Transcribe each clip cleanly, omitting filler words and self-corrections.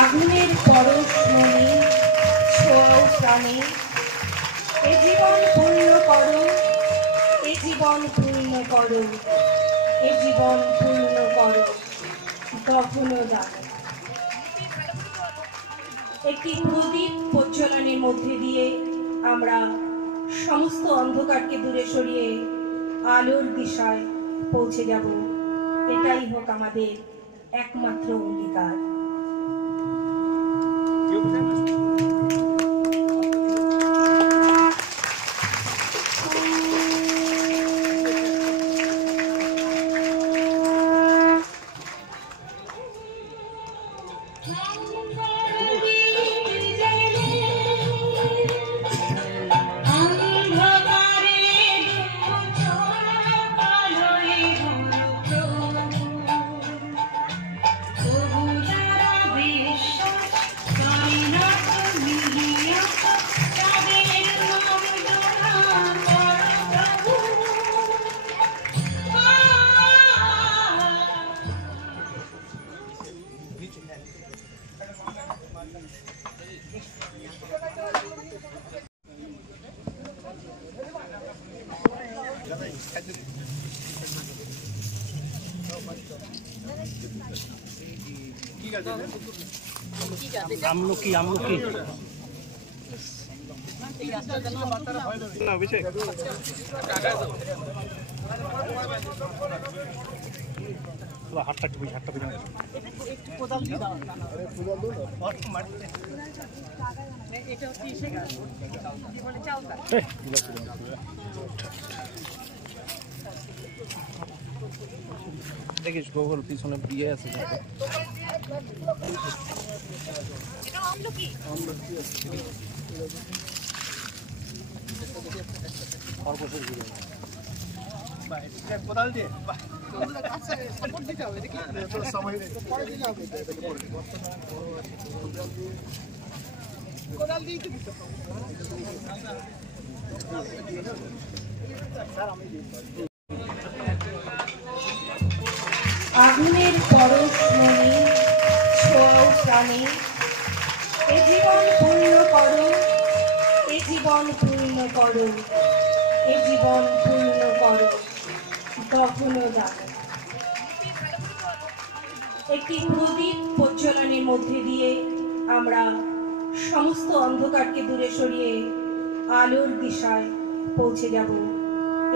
আগুনের পরশ মনে ছোঁয়াও প্রাণে, এ জীবন পূর্ণ করো, এ জীবন পূর্ণ করো, এ জীবন পূর্ণ করো গহন দানে। একটি প্রদীপ প্রজ্বলনের মধ্যে দিয়ে আমরা সমস্ত অন্ধকারকে দূরে সরিয়ে আলোর দিশায় পৌঁছে যাব। এটাই হোক আমাদের একমাত্র অঙ্গীকার। আমলকি আমলকি অভিষেক হাতটা হাতটা কোদাল দিয়ে দাও এটা হচ্ছে জীবনে চালটা দেখিস গোগল পিছনে বিয়ে আছে কোদাল দিয়ে কোদাল দিয়ে আগুনের পরশ মনে ছোঁয়াও প্রাণে, এ জীবন পূর্ণ করো, এ জীবন পূর্ণ করো, এ জীবন পূর্ণ করো গহন দানে। একটি প্রদীপ প্রজ্বলনের মধ্যে দিয়ে আমরা সমস্ত অন্ধকারকে দূরে সরিয়ে আলোর দিশায় পৌঁছে যাব।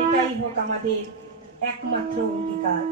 এটাই হোক আমাদের একমাত্র অঙ্গীকার।